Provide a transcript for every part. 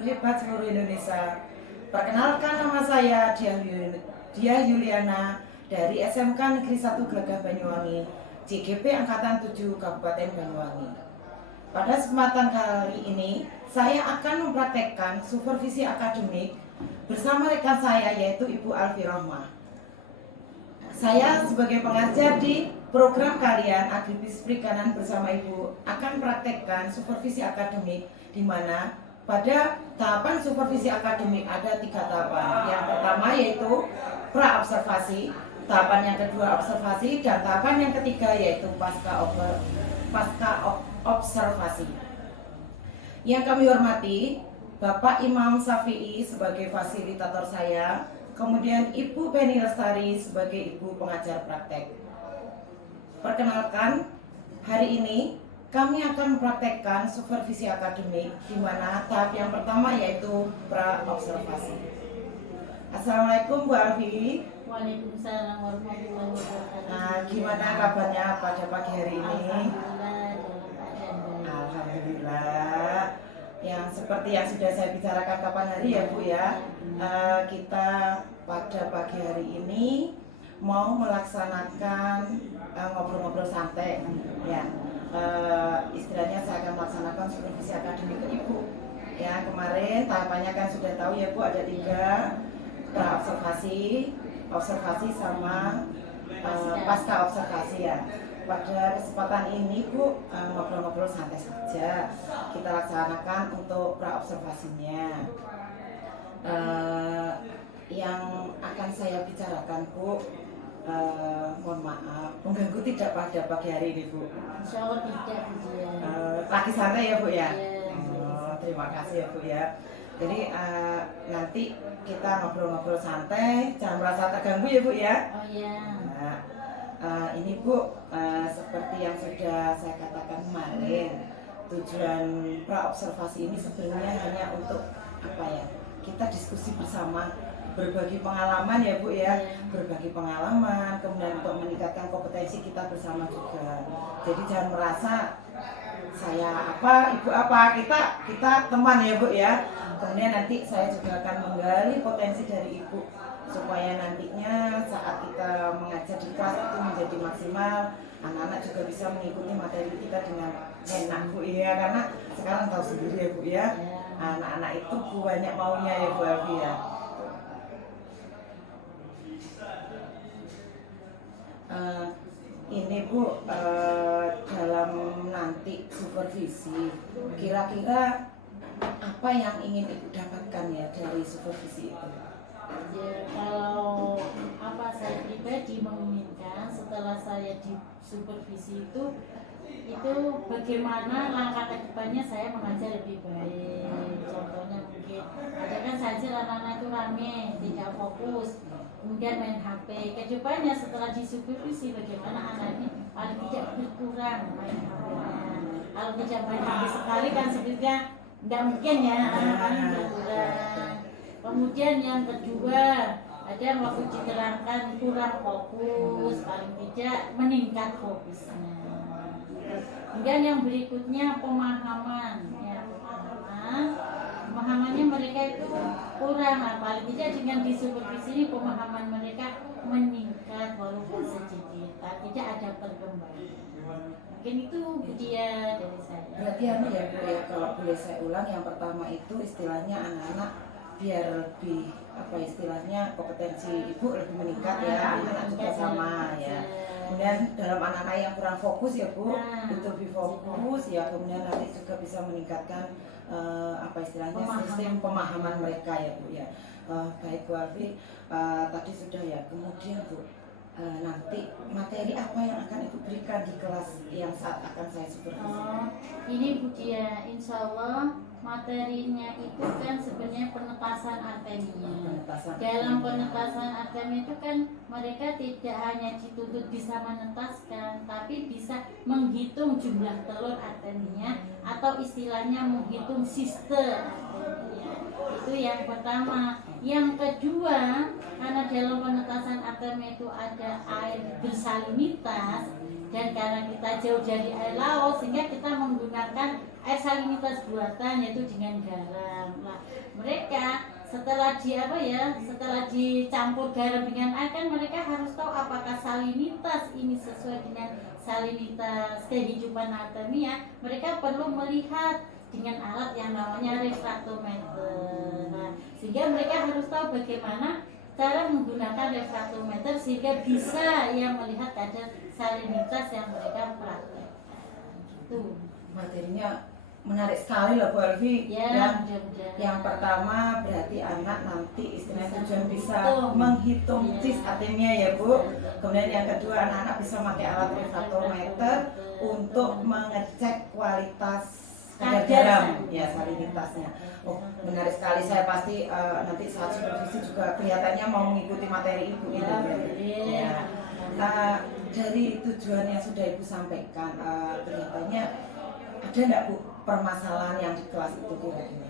guru hebat seluruh Indonesia. Perkenalkan, nama saya Dia Yuliana dari SMK Negeri 1 Gelagah Banyuwangi, CGP Angkatan 7 Kabupaten Banyuwangi. Pada kesempatan kali ini, saya akan mempraktekkan supervisi akademik bersama rekan saya yaitu Ibu Alfi Rohmah. Saya sebagai pengajar di program kalian Agribisnis Perikanan bersama Ibu akan praktekkan supervisi akademik di mana pada tahapan supervisi akademik ada 3 tahapan. Yang pertama yaitu pra-observasi, tahapan yang kedua observasi, dan tahapan yang ketiga yaitu pasca observasi. Yang kami hormati Bapak Imam Syafi'i sebagai fasilitator saya, kemudian Ibu Penny Lestari sebagai Ibu pengajar praktek. Perkenalkan, hari ini kami akan mempraktekkan supervisi akademik di mana tahap yang pertama yaitu pra-observasi. Assalamualaikum Bu Alfi. Waalaikumsalam warahmatullahi wabarakatuh. Gimana kabarnya pada pagi hari ini? Alhamdulillah. Alhamdulillah. Yang seperti yang sudah saya bicarakan kapan hari ya Bu ya, kita pada pagi hari ini mau melaksanakan ngobrol-ngobrol santai ya. Istilahnya saya akan melaksanakan supervisi akademik ke Ibu ya. Kemarin tahapannya kan sudah tahu ya Bu, ada 3, pra-observasi, observasi sama pasca observasi ya. Pada kesempatan ini Bu, ngobrol-ngobrol santai saja kita laksanakan untuk pra-observasinya. Yang akan saya bicarakan Bu, mohon maaf mengganggu tidak pada pagi hari ini Bu? Insya Allah tidak Bu ya. Lagi santai ya Bu ya? Ya. Terima kasih ya Bu ya. Jadi nanti kita ngobrol-ngobrol santai, jangan merasa terganggu ya Bu ya. Oh ya. Ini Bu, seperti yang sudah saya katakan kemarin, tujuan pra-observasi ini sebenarnya hanya untuk apa ya? Kita diskusi bersama, berbagi pengalaman ya Bu ya, berbagi pengalaman, kemudian untuk meningkatkan kompetensi kita bersama juga. Jadi jangan merasa saya apa, Ibu apa, kita teman ya Bu ya. Kemudian nanti saya juga akan menggali potensi dari Ibu supaya nantinya saat kita mengajar di kelas itu menjadi maksimal, anak-anak juga bisa mengikuti materi kita dengan enak Bu ya, karena sekarang tahu sendiri ya Bu ya, anak-anak itu banyak maunya ya Bu Alfi ya. Ini Bu, dalam nanti supervisi, kira-kira apa yang ingin Ibu dapatkan ya dari supervisi itu? Ya, kalau apa saya pribadi menginginkan setelah saya di supervisi itu bagaimana langkah ke depannya saya mengajar lebih baik. Contohnya mungkin ada kan saja anak-anak itu rame, tidak fokus, kemudian main HP. Kedepannya setelah disupervisi bagaimana anak ini paling tidak berkurang main HP-nya. Kalau tidak main HP sekali kan sebetulnya tidak mungkin ya anak-anak berkurang. Kemudian yang kedua, ada yang waktu diterangkan kurang fokus, paling tidak meningkat fokusnya. Kemudian yang berikutnya pemahaman, ya pemahamannya mereka itu kurang, paling tidak dengan disupervisi ini pemahaman mereka meningkat walaupun sedikit, tidak ada perkembangan. Mungkin itu dia dari saya. Berarti ya Bu ya, kalau boleh saya ulang, yang pertama itu istilahnya anak-anak biar lebih apa istilahnya kompetensi Ibu lebih meningkat ya, anak-anak juga sama ya. Kemudian dalam anak-anak yang kurang fokus ya Bu, itu lebih fokus ya, kemudian nanti juga bisa meningkatkan apa istilahnya sistem pemahaman mereka ya Bu ya. Baik Bu Alfi, tadi sudah ya. Kemudian Bu, nanti materi apa yang akan Ibu berikan di kelas yang saat akan saya supervisi? Ini Bu Dia, insya Allah materinya itu kan sebenarnya penetasan artemia. Dalam penetasan artemia itu kan mereka tidak hanya dituntut bisa menetaskan, tapi bisa menghitung jumlah telur artemia atau istilahnya menghitung sister artemia. Itu yang pertama. Yang kedua, karena dalam penetasan ATM itu ada air bersalinitas, dan karena kita jauh dari air laut sehingga kita menggunakan air salinitas buatan, yaitu dengan garam. Nah, mereka setelah setelah dicampur garam dengan air, kan mereka harus tahu apakah salinitas ini sesuai dengan salinitas kehidupan alamiah. Mereka perlu melihat dengan alat yang namanya refraktometer. Nah, sehingga mereka harus tahu bagaimana cara menggunakan refraktometer sehingga bisa melihat kadar salinitas yang mereka praktekkan. Gitu. Materinya menarik sekali loh Bu Elvi. Ya, yang pertama berarti anak nanti istilahnya tujuan bisa Menghitung. menghitung Ya. cis ATM-nya ya Bu. Kemudian yang kedua anak-anak bisa pakai alat refraktometer untuk mengecek kualitas kadar garam ya salinitasnya. Oh, menarik sekali. Saya pasti nanti saat supervisi juga kelihatannya mau mengikuti materi Ibu ini. Ya. Dari tujuan yang sudah Ibu sampaikan, kelihatannya ada enggak Bu permasalahan yang di kelas itu kira-kira?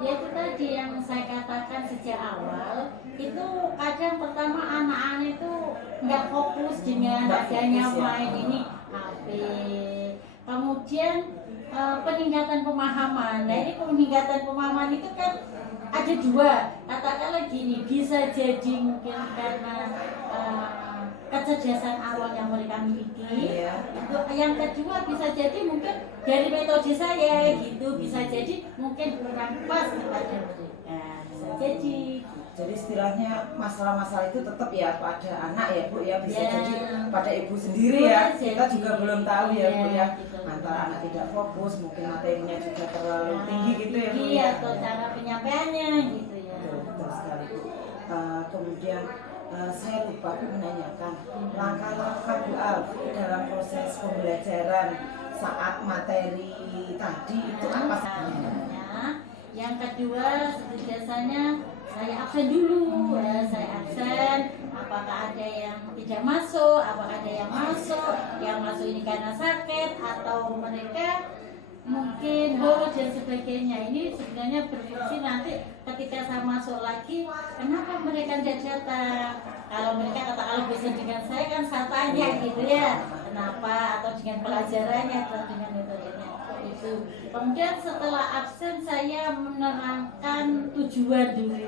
Ya, itu tadi yang saya katakan sejak awal, itu kadang pertama anak-anak itu nggak fokus dengan adanya main ini HP. Kemudian peningkatan pemahaman. Nah, ini peningkatan pemahaman itu kan ada dua. Katakanlah gini, bisa jadi mungkin karena kecerdasan awal yang mereka miliki. Itu yang kedua bisa jadi mungkin dari metode saya gitu, bisa jadi mungkin kurang pas kepada mereka. Bisa jadi. Jadi istilahnya masalah-masalah itu tetap ya pada anak ya Bu ya, bisa jadi pada ibu sendiri ya. Kita juga belum tahu ya Bu ya. Gitu. Antara anak tidak fokus, mungkin materinya juga terlalu tinggi gitu ya Bu Iya, ya. atau cara penyampaiannya gitu ya. Betul sekali Bu. Kemudian saya lupa aku menanyakan langkah-langkah Bu Alfi dalam proses pembelajaran saat materi tadi itu apa saja? Yang kedua, biasanya saya absen dulu, saya absen. Apakah ada yang tidak masuk, apakah ada yang masuk ini karena sakit atau mereka mungkin bolos dan sebagainya. Ini sebenarnya berfungsi nanti ketika saya masuk lagi, kenapa mereka tidak datang? Kalau mereka kata kalau bisa dengan saya tanya gitu ya, kenapa, atau dengan pelajarannya atau dengan metodenya itu. Kemudian setelah absen saya menerangkan tujuan dulu,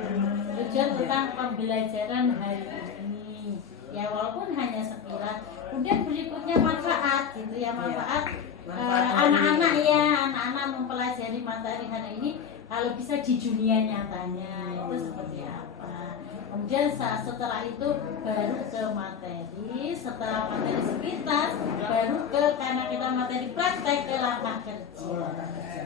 tujuan tentang pembelajaran hari ini. Ya walaupun hanya sekilas. Kemudian berikutnya manfaat gitu ya, manfaat anak-anak mempelajari materi hari ini kalau bisa di dunia nyatanya itu seperti apa. Kemudian setelah itu baru ke materi, setelah materi sepintas baru ke, karena kita materi praktek, ke langkah kerja.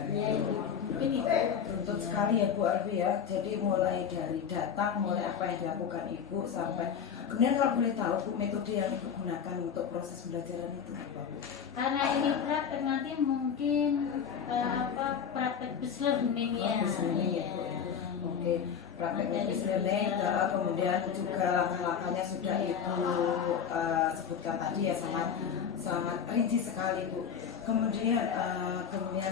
Ya itu mungkin itu. Runtut sekali ya Bu Alfi ya. Jadi mulai dari datang, mulai apa yang dilakukan Ibu sampai kemudian kalau boleh tahu Bu metode yang Ibu gunakan untuk proses pembelajaran itu apa Bu? Karena ini praktek nanti mungkin praktek business learning ya. Oke, praktek business learning, kemudian juga langkah-langkahnya sudah Ibu sebutkan tadi ya, sangat rinci sekali Bu. Kemudian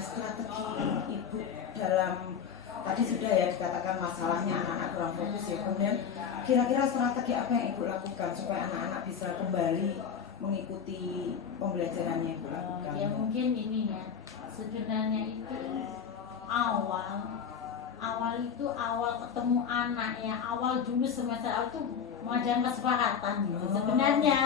strategi Ibu dalam tadi sudah ya dikatakan masalahnya anak-anak kurang fokus ya. Kemudian kira-kira strategi apa yang Ibu lakukan supaya anak-anak bisa kembali mengikuti pembelajarannya yang Ibu lakukan? Ya mungkin ini ya, sebenarnya itu awal itu ketemu anak ya, awal dulu semester awal itu mengadakan kesepakatan gitu. Sebenarnya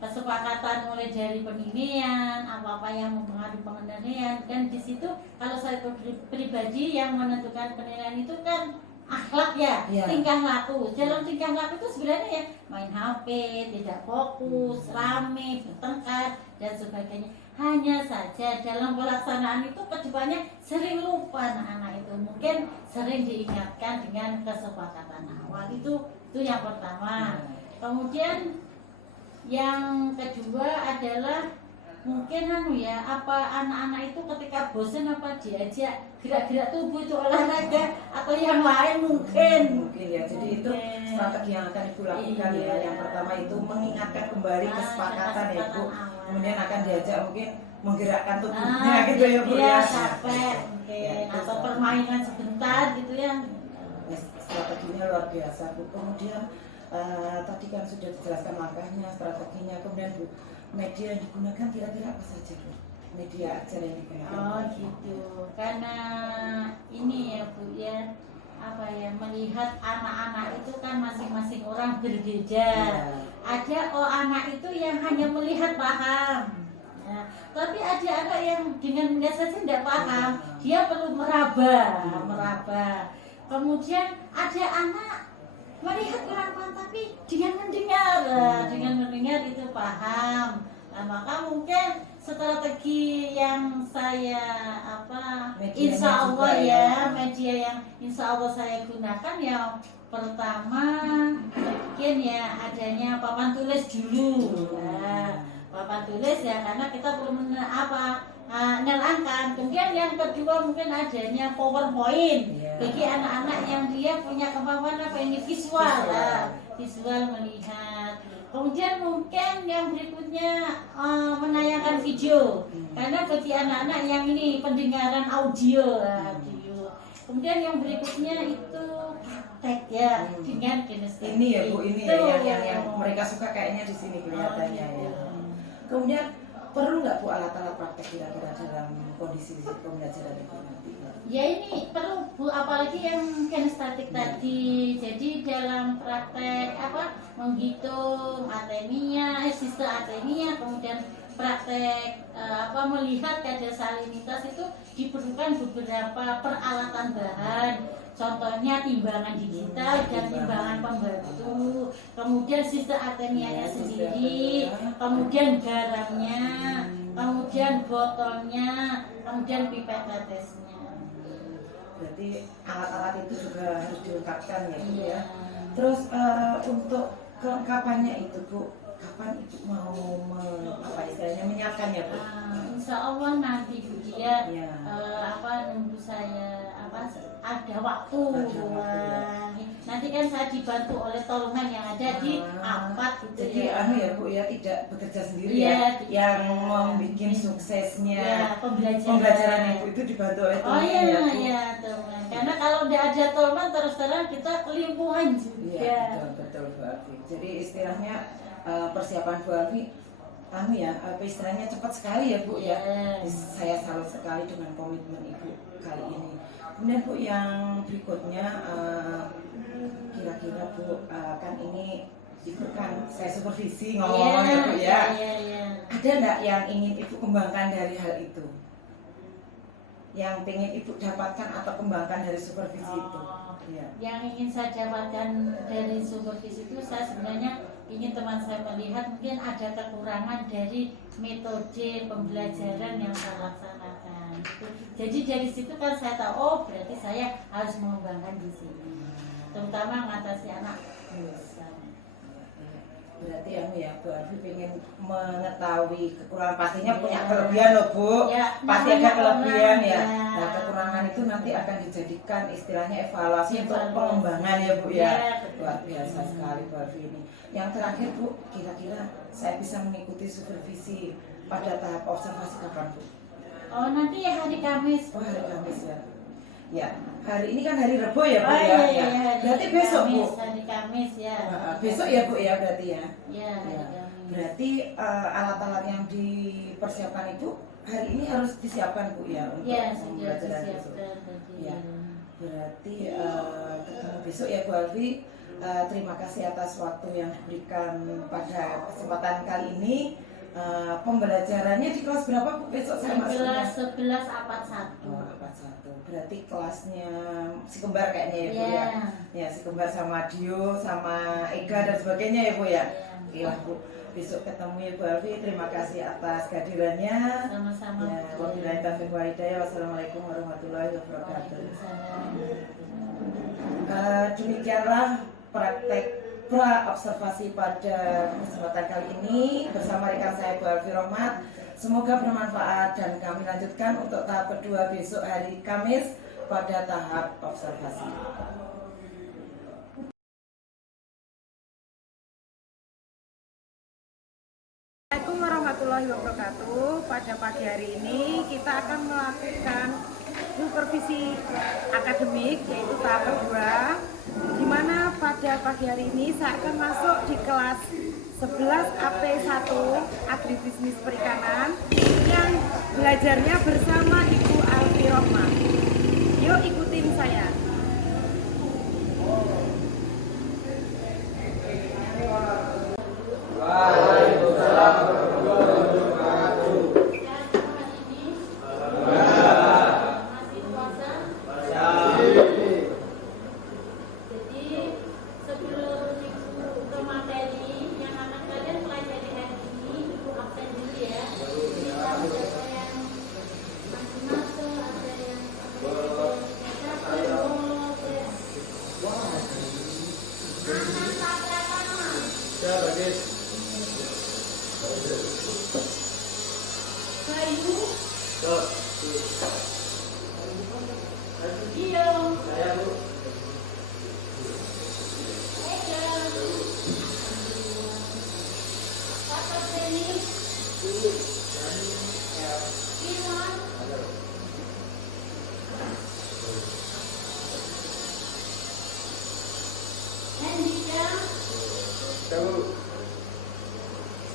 kesepakatan mulai dari penilaian, apa-apa yang mempengaruhi penilaian, kan di situ kalau saya pribadi yang menentukan penilaian itu kan akhlak ya, tingkah laku. Dalam tingkah laku itu sebenarnya ya main HP, tidak fokus, rame, bertengkar dan sebagainya. Hanya saja dalam pelaksanaan itu kedepannya sering lupa anak-anak itu, mungkin sering diingatkan dengan kesepakatan awal itu yang pertama. Kemudian yang kedua adalah mungkin apa anak-anak itu ketika bosan apa diajak gerak-gerak tubuh itu olahraga atau yang lain mungkin ya. Jadi itu strategi yang akan Ibu lakukan ya. Yang pertama itu mengingatkan kembali kesepakatan ya Bu. Kemudian akan diajak mungkin menggerakkan tubuhnya gitu ya Bu ya. Capek mungkin atau permainan sebentar gitu ya. Strateginya luar biasa Bu. Kemudian tadi kan sudah dijelaskan langkahnya, strateginya, kemudian Bu, media yang digunakan kira-kira apa saja Bu? Media ajar yang digunakan? Oh gitu, karena ini ya Bu ya, apa ya, melihat anak-anak itu kan masing-masing orang berbeda. Ada anak itu yang hanya melihat paham ya, tapi ada anak yang dengan melihat saja tidak paham, dia perlu meraba. Kemudian ada anak melihat kurang paham tapi dengan mendengar itu paham. Nah, maka mungkin strategi yang saya insya Allah ya, media yang insya Allah saya gunakan ya, pertama bikin ya adanya papan tulis dulu. Nah, papan tulis ya karena kita perlu menerangkan. Kemudian yang kedua mungkin adanya PowerPoint bagi anak-anak yang dia punya kemampuan visual melihat. Kemudian mungkin yang berikutnya menayangkan video, karena bagi anak-anak yang ini pendengaran audio. Kemudian yang berikutnya itu praktek ya dengan kinestetik. Ini ya Bu, ini ya yang mereka suka kayaknya di sini kelihatannya ya. Kemudian perlu nggak Bu alat-alat praktek kira-kira dalam kondisi pembelajaran itu nanti? Ya ini perlu Bu, apalagi yang kinestetik tadi. Jadi dalam praktek menghitung ateminya, sistem ateminya, kemudian praktek melihat kadar salinitas itu diperlukan beberapa peralatan bahan. Contohnya timbangan digital dan timbangan pembantu, kemudian sistem atemianya sendiri, kemudian garamnya, kemudian botolnya, kemudian pipet tetesnya. Berarti alat-alat itu juga harus dilengkapkan ya Bu ya. Terus untuk kelengkapannya itu Bu, kapan Ibu mau menyiapkan ya Bu? Insya Allah nanti Bu dia nunggu saya ada waktu. Nanti kan saya dibantu oleh tolongan yang ada di Ampat gitu. Jadi ya Bu ya, tidak bekerja sendiri yang membuat suksesnya pembelajaran Ibu itu dibantu oleh tolongan. Iya teman. Karena kalau tidak ada tolongan terus terang kita kelimpungan juga. Iya betul Bu Alfi. Jadi istilahnya persiapan Bu Alfi istilahnya cepat sekali ya Bu ya. Saya salut sekali dengan komitmen Ibu kali ini. Kemudian Bu yang berikutnya kira-kira Bu kan ini Ibu kan saya supervisi ngomong ya Bu ya. Ada enggak yang ingin Ibu kembangkan dari hal itu? Yang pengen Ibu dapatkan atau kembangkan dari supervisi itu? Yang ingin saya dapatkan dari supervisi itu, saya sebenarnya ingin teman saya melihat mungkin ada kekurangan dari metode pembelajaran yang saya laksanakan. Jadi dari situ kan saya tahu, berarti saya harus mengembangkan di sini, terutama mengatasi anak bosan. Berarti Bu Alfi ingin mengetahui kekurangan, pastinya punya kelebihan loh Bu, pasti ada kelebihan ya. Nah kekurangan itu nanti akan dijadikan istilahnya evaluasi untuk pengembangan ya Bu ya. Luar biasa sekali Bu Alfi ini. Yang terakhir Bu, kira-kira saya bisa mengikuti supervisi pada tahap observasi kapan Bu? Nanti ya hari Kamis. Hari Kamis ya. Ya, hari ini kan hari Rebo ya Bu ya. Berarti besok Bu. Hari Kamis ya. Besok ya Bu ya berarti ya. Ya, hari Kamis. Berarti alat-alat yang dipersiapkan itu hari ini harus disiapkan Bu ya untuk pembelajaran besok. Ya. Berarti ketemu besok ya Bu Alfi. Terima kasih atas waktu yang diberikan pada kesempatan kali ini. Pembelajarannya di kelas berapa Bu besok saya masuknya? Kelas 11 APAT 1. APAT 1. Berarti kelasnya si kembar kayaknya ya Bu ya. Ya si kembar sama Dio sama Ega dan sebagainya ya Bu ya. Oke lah Bu. Besok ketemu ya Bu Alfi. Terima kasih atas kehadirannya. Sama-sama. Wabillahi taufiq wal hidayah. Wassalamualaikum warahmatullahi wabarakatuh. Demikianlah praktek pra-observasi pada kesempatan kali ini bersama rekan saya Bu Alfi Rohmat. Semoga bermanfaat dan kami lanjutkan untuk tahap kedua besok hari Kamis pada tahap observasi. Assalamualaikum warahmatullahi wabarakatuh. Pada pagi hari ini kita akan melakukan supervisi akademik, yaitu tahap kedua, di mana pada pagi hari ini saya akan masuk di kelas 11 AP1 Agribisnis Perikanan yang belajarnya bersama Ibu Alfi Rohmah. Yuk ikutin saya. Waalaikumsalam warahmatullahi wabarakatuh. Masih puasa? Jadi sebelum ibu ke materi yang akan kalian pelajari hari ini, ibu absen dulu ya. Kita ada yang masih masuk, ada yang Bayu, Giung, Ega, Kakak Jenny, Iwan, Hendika,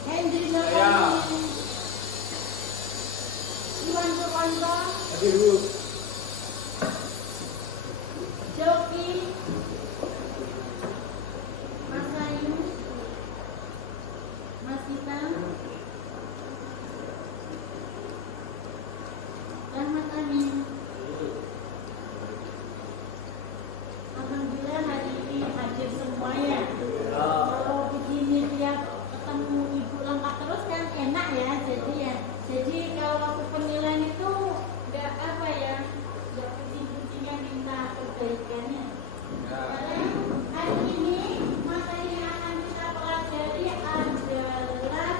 Hendri Zakani, Iwan Suwanto, Joki, Mas Ayu, Mas Hitam, Rahmat Amin. Alhamdulillah hari ini hadir semuanya. Kalau begini tiap ketemu ibu lengkap terus kan enak ya. Jadi kalau waktu penilaian itu nggak apa ya, nggak pusing-pusingnya minta perbaikannya. Karena hari ini materi yang akan kita pelajari adalah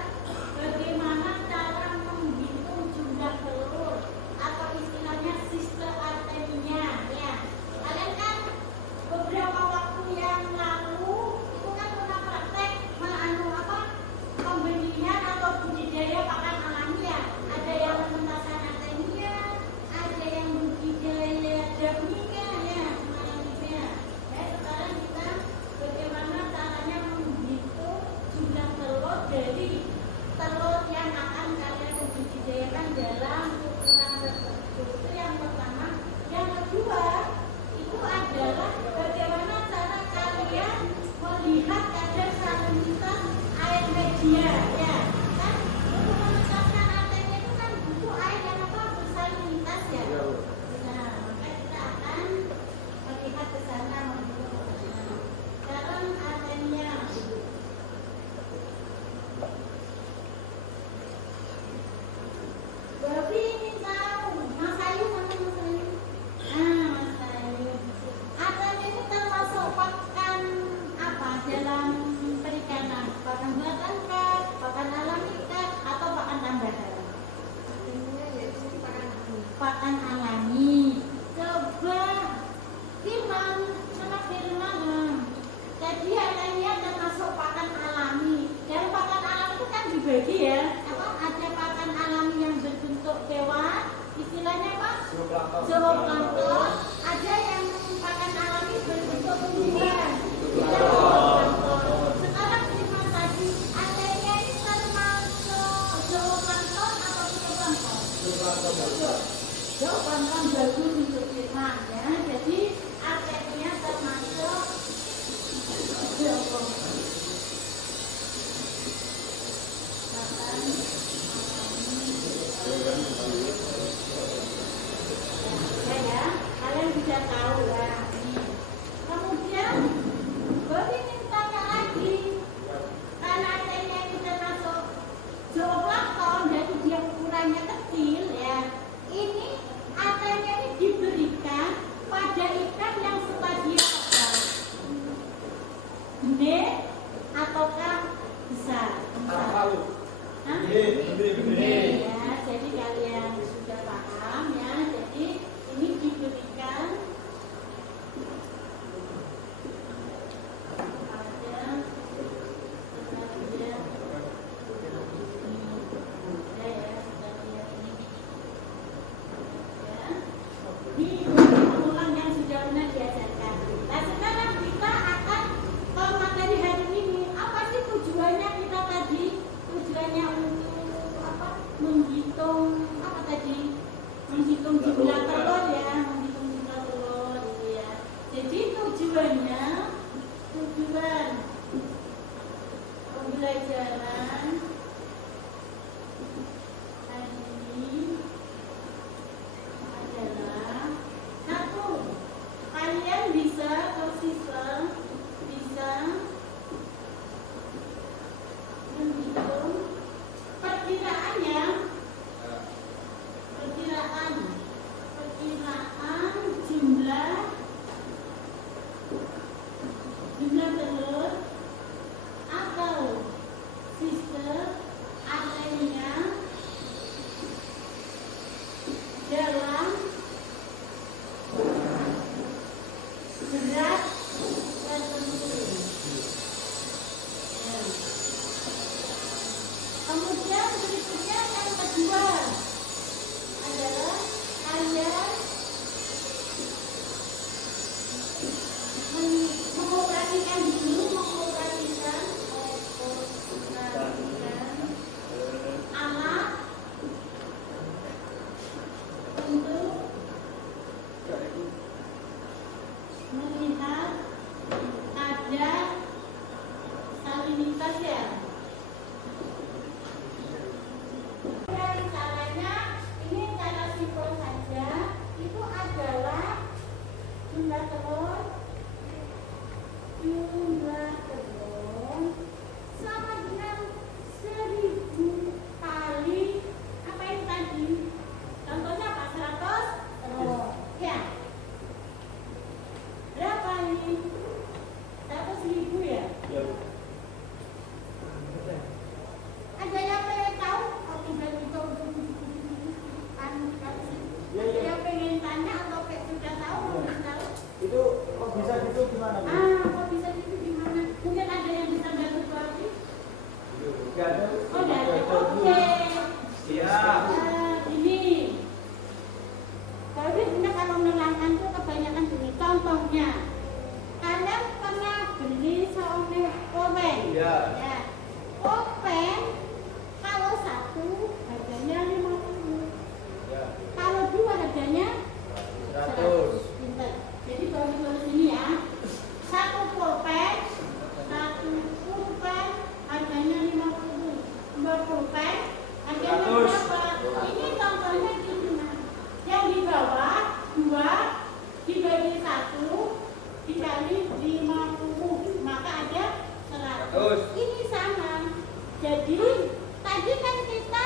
bagaimana cara menghitung jumlah telur atau istilahnya sistem artemia ya. Kalian kan beberapa waktu yang lalu itu kan pernah praktek pembelian atau budidaya pakan alami ya. Ada yang menggunakan artemia, ada yang budidaya jamnika ya, semuanya. Sekarang kita bagaimana caranya menghitung jumlah telur dari telur yang akan kalian budidayakan dalam ukuran tertentu. Itu yang pertama. Yang kedua itu adalah bagaimana cara kalian melihat kadar salinitas air media ya kan. Untuk menetapkan artemia itu kan butuh air yang bersalinitas ya. Nah, maka kita akan melihat ke sana sekarang artemia. Babi ingin tahu, Mas Ayu sama Mas Ayu. Mas Ayu. Artemia itu termasuk pakan apa dalam perikanan? Pakan buatan kah, pakan alami kah, atau pakan tambahan? Pakan alami. Coba Firman, sama Firman. Jadi artemia termasuk pakan alami. Dan pakan alami itu kan dibagi ya. Ada pakan alami yang berbentuk hewan, istilahnya apa? Zooplankton. Ada yang pakan alami berbentuk tumbuhan. Sekarang Firman tadi, artemia ini termasuk zooplankton atau fitoplankton? Zooplankton bagus untuk Firman ya. Jadi artemia termasuk zooplankton. Ya, kalian bisa tahu ya. Kemudian, Bobi ingin tanya lagi, karena artemia ini termasuk zooplankton, jadi dia ukurannya kecil ya. Ini artemia ini diberikan pada ikan yang stadium apa? Gede ataukah besar? Gede ya, jadi kalian sudah paham ya. Jadi ini diberikan jumlah telur atau sistem anemia dalam berat tertentu. Ya. Kemudian berikutnya yang kedua adalah kalian mengoperasikan alat untuk melihat kadar salinitas ya. Dan caranya ini cara simpel saja, itu adalah jumlah telur sama dengan 1000 kali apa itu tadi? Contohnya apa? 100 telur. Ya. Berapa ini? 100.000 ya? Ya. Ada yang pengen tahu? Oh, tidak itu ada yang pengen tanya atau sudah tahu? Belum tahu? Itu kok bisa gitu gimana, Bu? Kok bisa gitu gimana? Mungkin ada yang bisa bantu lagi? Enggak ada. Oh, enggak ada. Oke. Siap. Ini. Tapi sebenarnya kalau menerangkan itu kebanyakan gini. Contohnya, kalian pernah beli seoneh komen? Iya. Ya. Komen kalau satu harganya 50. Ya. Kalau dua harganya 100. Pinter. Jadi kalau tulis ini ya, satu pulpen harganya 50, 2 pulpen harganya 100. berapa? Ini contohnya gini mas. Yang di bawah 2 dibagi 1 dikali 50, maka ada 100. Ini sama. Jadi tadi kan kita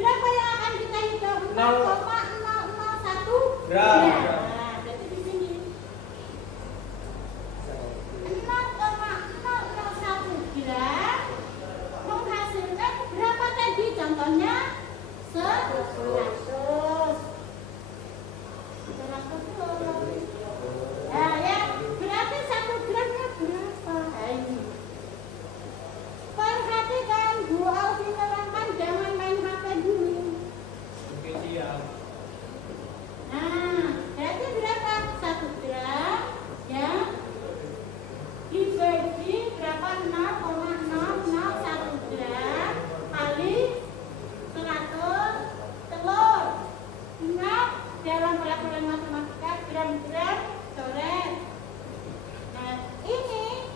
berapa yang akan kita hitung? 0,001 gram. Ya. Nah, berarti di sini 0,001 gram menghasilkan berapa tadi? Contohnya 100. Nah, ya, berarti 1 gramnya berapa? Ini. Perhatikan, Bu Alfi terangkan jangan main HP dulu. Oke, siap. Nah, berarti berapa? 1 gram ya dibagi berapa? 0,001 gram kali 100 telur. Ingat dalam peraturan matematika gram-gram coret. Nah, ini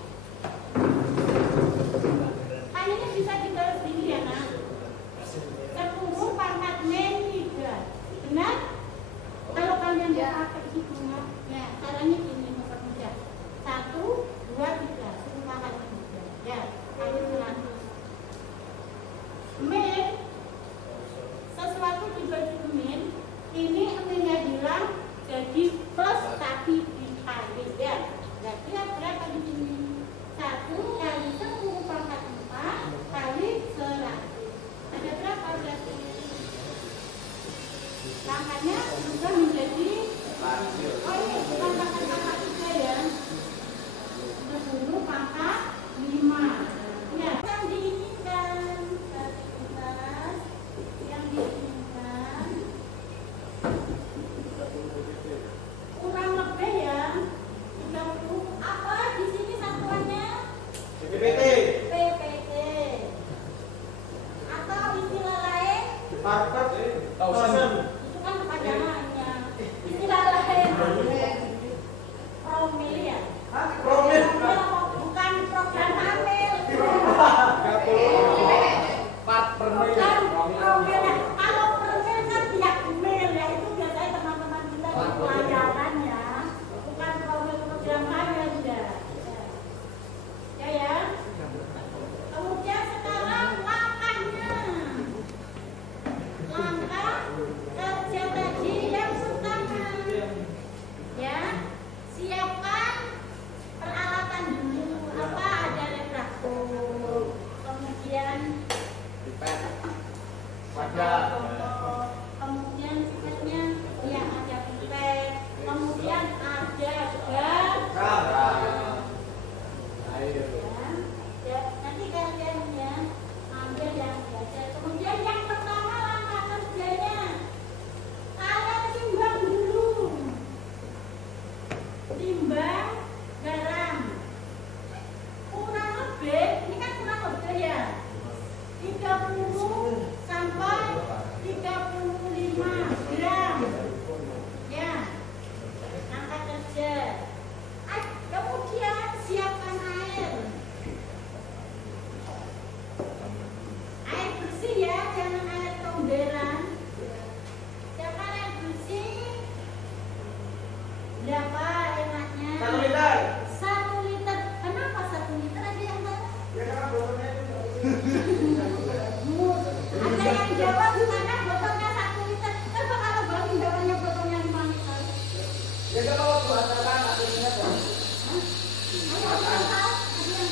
kan ini bisa ditulis gini ya nak, 10 pangkat min 3. Benar? Kalau kalian nggak pakai hitungan, ya caranya gini mempermudah. 1, 2, 3, semua kali 3. Ya, kali 100. Min, sesuatu dibagi min, ini minnya hilang jadi plus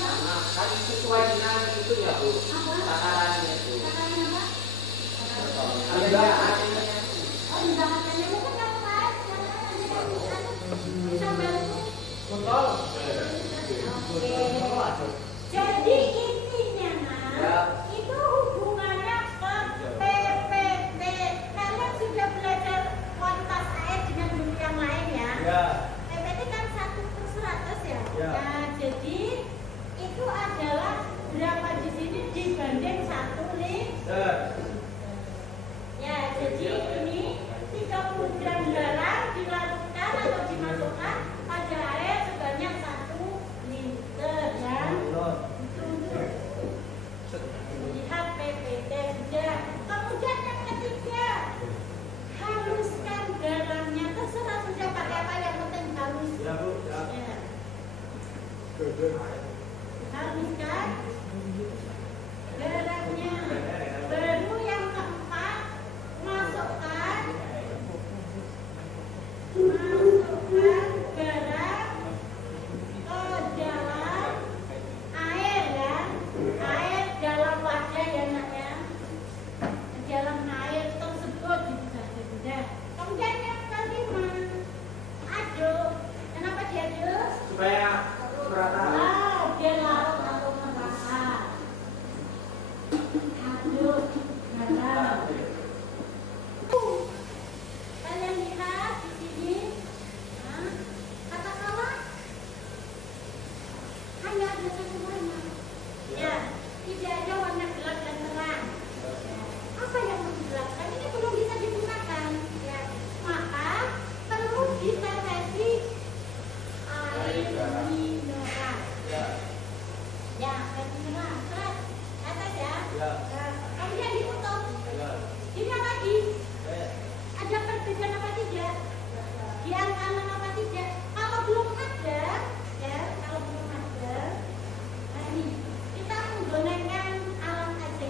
Nah, kan sesuai dengan itu ya Bu, takarannya Bu. Ada kontrol. Jadi intinya Ya. itu hubungannya ke PPT. Kalian sudah belajar kualitas air dengan guru yang lain ya? Ya. PPT kan 1/100 ya? Ya. Nah, jadi itu adalah berapa di sini dibanding 1 liter. Ya, jadi ini 30 gram garam dilarutkan atau dimasukkan pada air sebanyak 1 liter ya. Lihat PPT sudah. Kemudian yang ketiga, haluskan garamnya. Terserah sudah pakai apa, yang penting halus. Ya Bu, ya. Ya. Haluskan garamnya. Baru yang keempat, masukkan garam ke dalam air ya, air dalam wadah ya nak ya, dalam air tersebut sudah. Kemudian yang kelima, aduk. Kenapa diaduk? Supaya merata. Dia larut atau merata. Aduk garam. Kalian lihat di sini, katakanlah hanya ada satu warna. Ya, tidak ada warna gelap dan terang. Apa yang menggelapkan ini belum bisa digunakan. Ya, maka perlu ditetesi air mineral. Ya, air mineral. Terus, atas ya. Ya. Kemudian ditutup. Ya. Ini apa lagi? Ada perbedaan apa tidak? Di antara apa tidak? Kalau belum ada, ya, kalau belum ada, nah ini kita menggunakan alat aja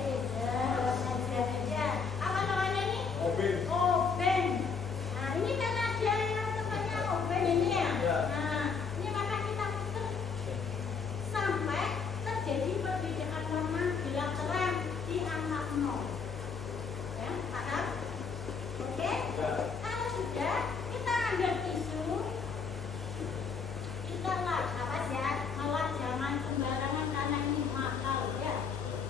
aja. Apa namanya ini? Oven. Nah ini kan ada tempatnya oven ini ya. Ya. Nah ini maka kita putar sampai terjadi perbedaan warna gelap terang di angka 0. Ya, paham? Oke? Ya. Kalau sudah, kita ambil tisu, kita lap, apa ya? Lap jangan sembarangan karena ini mahal ya.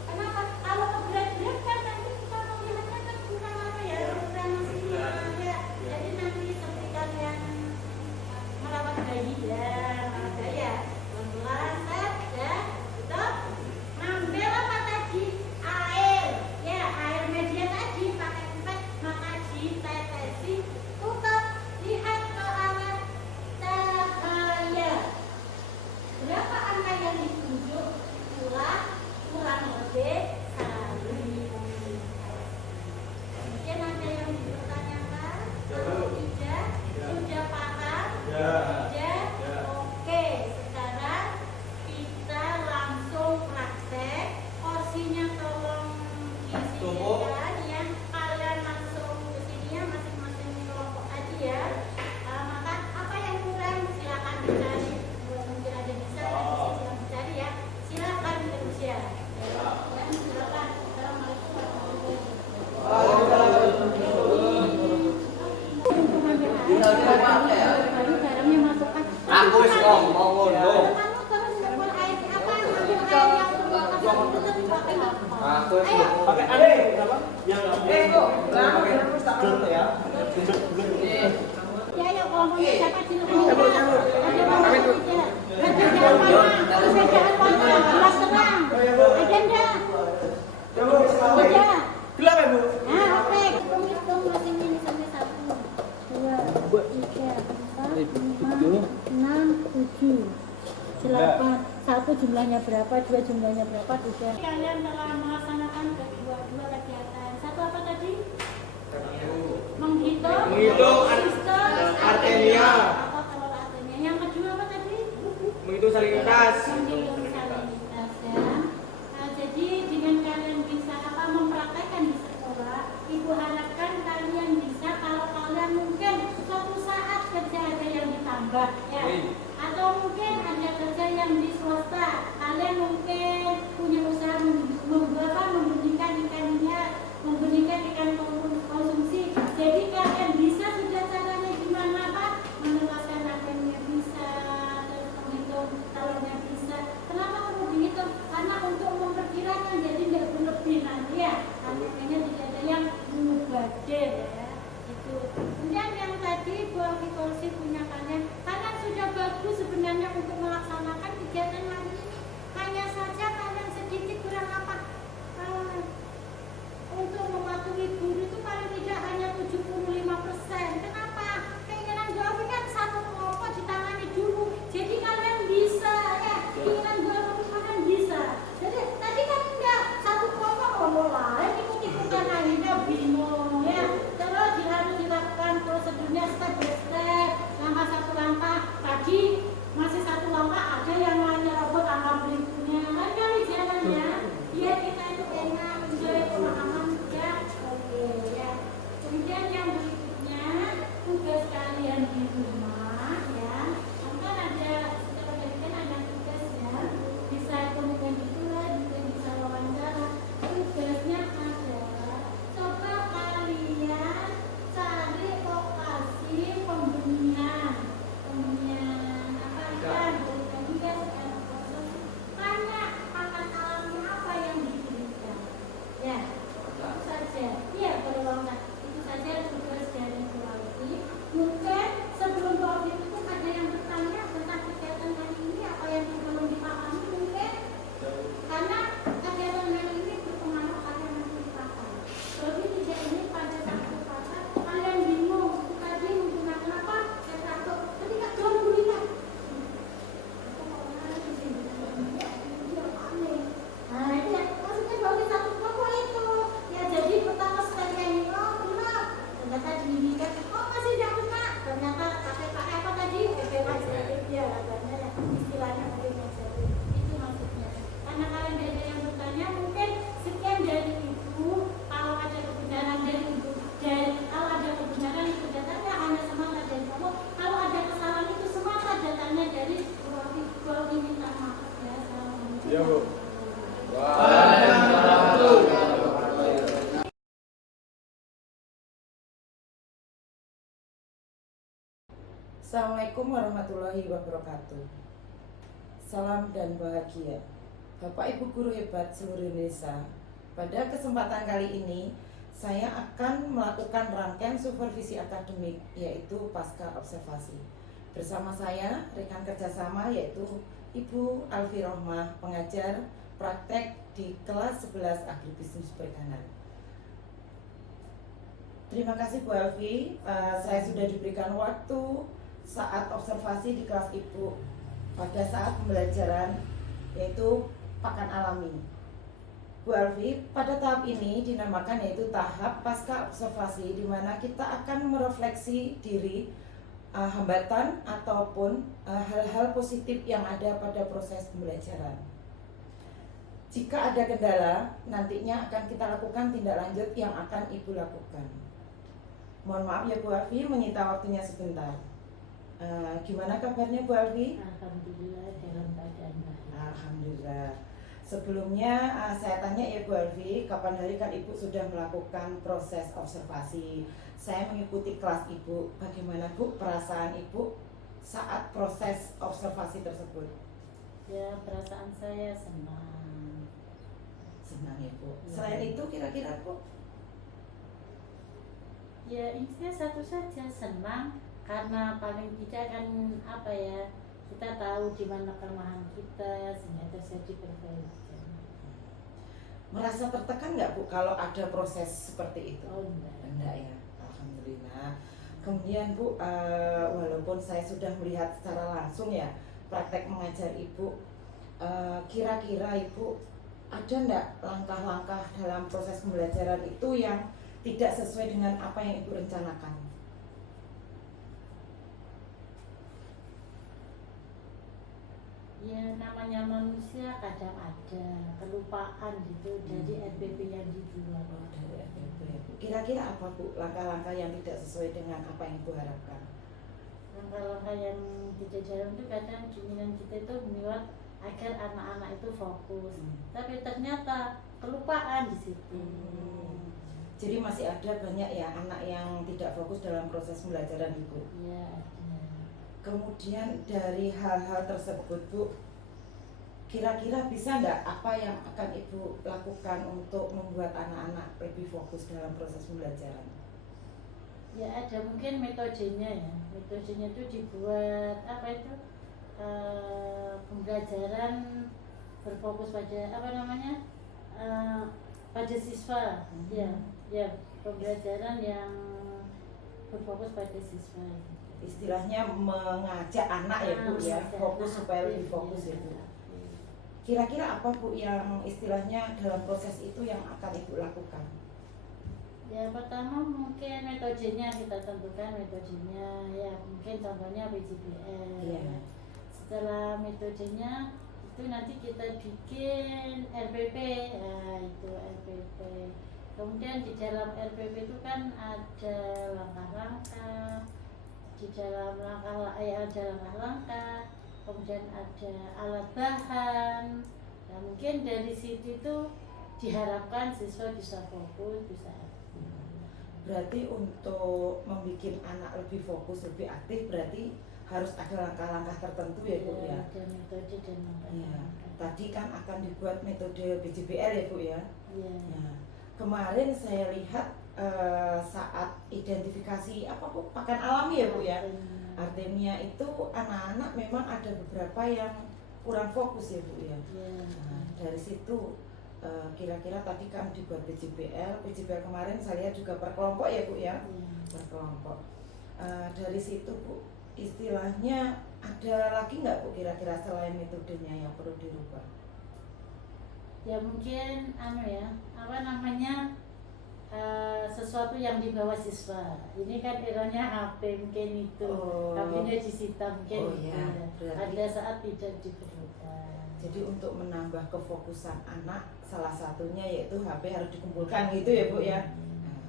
Kenapa? Kalau keberat-berat kan nanti kita melihatnya kan kurang apa ya? Kurang maksimal ya. Jadi nanti seperti kalian merawat bayi ya, merawat bayi ya. Pelan-pelan, set, ya, tutup. Ambil apa tadi? Air, ya air media tadi pakai pipet, maka ditetesi, tutup, lihat ke arah cahaya. Berapa angka yang ditunjuk? Kurang lebih 1. Mungkin ada yang dipertanyakan? Kalau tidak, sudah paham? Ya. Sudah? Oke, sekarang kita langsung praktek. Porsinya tolong disediakan ya. Kalian langsung ke sini ya, masing-masing kelompok aja ya. Maka apa yang kurang silakan dicari. Mungkin ada bisa, silakan dicari ya. Silakan bekerja. Ya, silakan. Assalamualaikum warahmatullahi wabarakatuh. Baru garamnya masukkan. Aku wis ngomong ngono. Kamu terus ngambil air apa? Ngambil air yang tutup pakai apa? Aku wis Ayo. pakai ada berapa? Yang kok. Terus tak perlu ya. Ya, ya, ngomong siapa silakan. Ada apa? Ada jangan panah, ada jangan panah, jelas terang. Ada enggak? Ada. Gelap ya Bu? Nah, oke. Hitung masing ini sampai 1, 2, 3, 4, 5, 6, 7. Silakan. 1 jumlahnya berapa, 2 jumlahnya berapa, 3. Kalian telah melaksanakan kedua kegiatan. 1 apa tadi? Menghitung sistem artenia. apa telur artenia. Yang kedua apa tadi? Menghitung salinitas. Menghitung salinitas ya. Nah, jadi dengan kalian bisa mempraktekkan di sekolah, ibu harapkan kalian bisa, kalau kalian mungkin suatu saat kerja ada yang ditambah ya, atau mungkin ada kerja Ya Bu. Assalamualaikum warahmatullahi wabarakatuh. Salam dan bahagia Bapak Ibu guru hebat seluruh Indonesia. Pada kesempatan kali ini saya akan melakukan rangkaian supervisi akademik, yaitu pasca observasi. Bersama saya rekan kerjasama yaitu Ibu Alfi Rohmah, pengajar praktek di kelas 11 agribisnis perikanan. Terima kasih Bu Alfi, saya sudah diberikan waktu saat observasi di kelas Ibu pada saat pembelajaran yaitu pakan alami. Bu Alfi, pada tahap ini dinamakan yaitu tahap pasca observasi, di mana kita akan merefleksi diri, hambatan ataupun hal-hal positif yang ada pada proses pembelajaran. Jika ada kendala, nantinya akan kita lakukan tindak lanjut yang akan Ibu lakukan. Mohon maaf ya Bu Alfi, menyita waktunya sebentar. Gimana kabarnya Bu Alfi? Alhamdulillah dalam keadaan baik. Alhamdulillah. Sebelumnya saya tanya ya Bu Alfi, kapan hari kan Ibu sudah melakukan proses observasi? Saya mengikuti kelas Ibu. Bagaimana Bu perasaan Ibu saat proses observasi tersebut? Ya, perasaan saya senang. Senang ya Bu. Ya. Selain itu kira-kira Bu? Ya, intinya satu saja, senang karena paling tidak kan apa ya, kita tahu di mana kelemahan kita sehingga terjadi perbaikan. Merasa tertekan nggak Bu kalau ada proses seperti itu? Oh enggak. Enggak ya, alhamdulillah. Kemudian Bu, walaupun saya sudah melihat secara langsung ya praktek mengajar Ibu, kira-kira Ibu ada enggak langkah-langkah dalam proses pembelajaran itu yang tidak sesuai dengan apa yang Ibu rencanakan? Ya, namanya manusia kadang ada kelupaan gitu, jadi RPP yang dibuat. Dari FPP. Kira-kira apa Bu langkah-langkah yang tidak sesuai dengan apa yang Ibu harapkan? Langkah-langkah yang tidak jalan itu kadang keinginan kita itu membuat agar anak-anak itu fokus, tapi ternyata kelupaan di situ. Jadi masih ada banyak ya anak yang tidak fokus dalam proses pembelajaran Ibu. Ya, ada. Kemudian dari hal-hal tersebut Bu, kira-kira bisa nggak apa yang akan Ibu lakukan untuk membuat anak-anak lebih fokus dalam proses pembelajaran? Ya, ada mungkin metodenya ya. Metodenya itu dibuat apa itu, pembelajaran berfokus pada apa namanya, pada siswa. Ya, pembelajaran yang berfokus pada siswa. Istilahnya mengajak anak ya Bu ya, fokus supaya lebih fokus ya Bu. Kira-kira apa Bu yang istilahnya dalam proses itu yang akan Ibu lakukan? Ya, pertama mungkin metodenya kita tentukan metodenya, ya mungkin contohnya PJBL. Iya. Setelah metodenya itu nanti kita bikin RPP, ya itu RPP. Kemudian di dalam RPP itu kan ada langkah-langkah, di dalam ada langkah-langkah, kemudian ada alat bahan. Nah, mungkin dari situ itu diharapkan siswa bisa fokus, bisa aktif. Berarti untuk membuat anak lebih fokus, lebih aktif, berarti harus ada langkah-langkah tertentu ya Bu ya? Ada metode dan Iya. langkah-langkah. Tadi kan akan dibuat metode PJBL ya Bu ya? Iya. Nah, kemarin saya lihat saat identifikasi apa Bu, pakan alami ya Bu ya? Artemia itu anak-anak memang ada beberapa yang kurang fokus ya Bu ya? Iya. Nah, dari situ kira-kira tadi kan dibuat PJBL kemarin saya lihat juga per kelompok ya Bu ya? Iya. Per kelompok. Dari situ Bu, istilahnya ada lagi nggak Bu kira-kira selain metodenya yang perlu dirubah? Ya mungkin apa namanya, sesuatu yang dibawa siswa. Ini kan eranya HP mungkin itu, Oh. HP-nya disita mungkin Oh, itu ya. ya. Berarti- Ada saat tidak diperlukan. Jadi untuk menambah kefokusan anak, salah satunya yaitu HP harus dikumpulkan gitu ya Bu ya? Nah,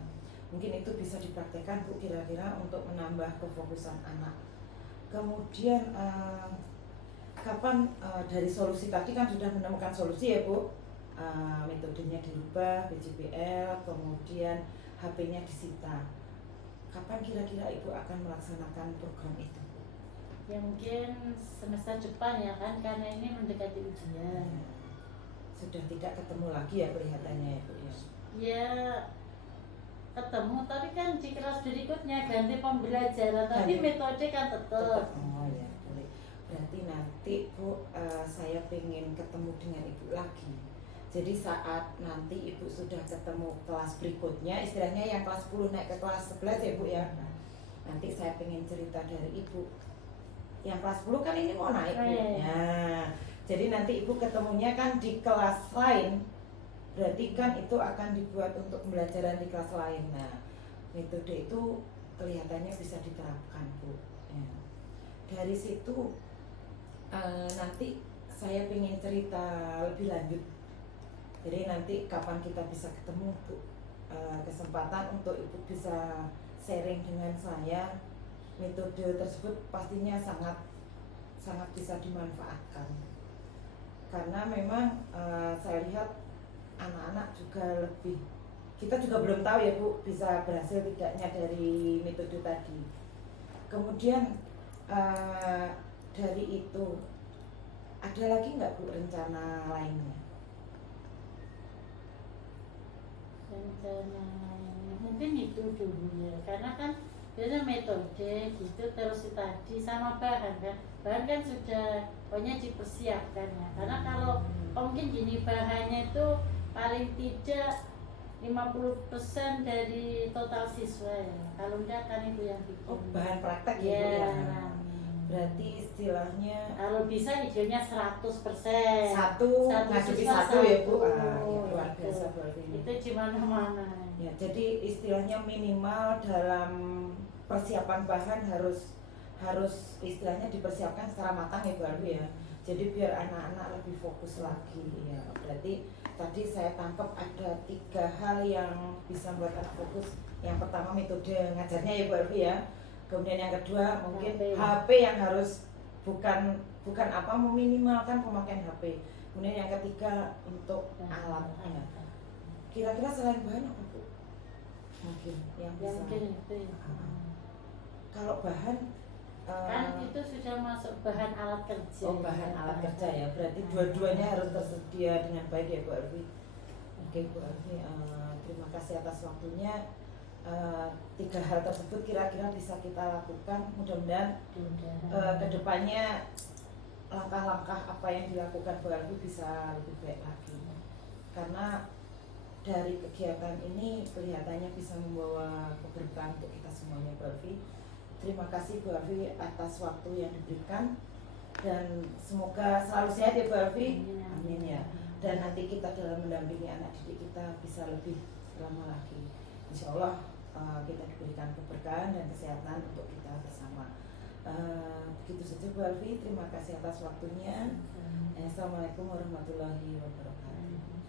mungkin itu bisa dipraktekkan Bu kira-kira untuk menambah kefokusan anak. Kemudian kapan dari solusi tadi kan sudah menemukan solusi ya Bu, metodenya dirubah, BJBL, kemudian HP-nya disita. Kapan kira-kira Ibu akan melaksanakan program itu? Ya mungkin semester depan ya kan, karena ini mendekati ujian. Sudah tidak ketemu lagi ya kelihatannya ya Bu ya? Ya ketemu, tapi kan di kelas berikutnya ganti pembelajaran, tapi metode kan tetap. Oh ya, boleh. Berarti nanti Bu, saya pengen ketemu dengan Ibu lagi. Jadi saat nanti Ibu sudah ketemu kelas berikutnya, istilahnya yang kelas 10 naik ke kelas 11 ya Bu ya. Nanti saya pengen cerita dari Ibu. Yang kelas 10 kan ini mau naik Bu. Nah, jadi nanti Ibu ketemunya kan di kelas lain. Berarti kan itu akan dibuat untuk pembelajaran di kelas lain. Nah, metode itu kelihatannya bisa diterapkan Bu. Ya. Dari situ nanti saya pengen cerita lebih lanjut. Jadi nanti kapan kita bisa ketemu Bu, kesempatan untuk Ibu bisa sharing dengan saya. Metode tersebut pastinya sangat bisa dimanfaatkan. Karena memang saya lihat anak-anak juga kita juga belum tahu ya Bu, bisa berhasil tidaknya dari metode tadi. Kemudian dari itu ada lagi nggak Bu rencana lainnya? Rencana mungkin itu dulu ya, karena kan biasanya metode gitu, terus tadi sama bahan kan sudah pokoknya dipersiapkan ya. Karena kalau mungkin gini, bahannya itu paling tidak 50% dari total siswa ya. Kalau enggak kan itu yang bikin. Oh, bahan praktek ya, Bu ya. Berarti istilahnya kalau bisa idealnya 100%. Satu ngadepi siswa satu ya Bu. ya, Luar biasa berarti ini. Itu di mana-mana. Ya, jadi istilahnya minimal dalam persiapan bahan harus istilahnya dipersiapkan secara matang ya Bu Alwi ya. Jadi biar anak-anak lebih fokus lagi ya. Berarti tadi saya tangkap ada 3 hal yang bisa membuat anak fokus. Yang pertama metode ngajarnya ya Bu Alwi ya. Kemudian yang kedua mungkin HP yang harus bukan meminimalkan pemakaian HP. Kemudian yang ketiga untuk alatnya. Kira-kira selain bahan apa Bu? Mungkin yang bisa. Mungkin itu. Kalau bahan Kan itu sudah masuk bahan alat kerja. Oh, bahan alat kerja ya. Berarti dua-duanya harus tersedia dengan baik ya Bu Alwi. Oke Bu Alwi, terima kasih atas waktunya. 3 hal tersebut kira-kira bisa kita lakukan. Mudah-mudahan kedepannya langkah-langkah apa yang dilakukan Bu Alwi bisa lebih baik lagi. Karena dari kegiatan ini kelihatannya bisa membawa keberkahan untuk kita semuanya Bu Alwi. Terima kasih Bu Alwi atas waktu yang diberikan, dan semoga selalu sehat ya Bu Alwi. Amin ya. Dan nanti kita dalam mendampingi anak didik kita bisa lebih lama lagi. Insya Allah kita diberikan keberkahan dan kesehatan untuk kita bersama. Begitu saja Bu Alwi, terima kasih atas waktunya. Assalamualaikum warahmatullahi wabarakatuh.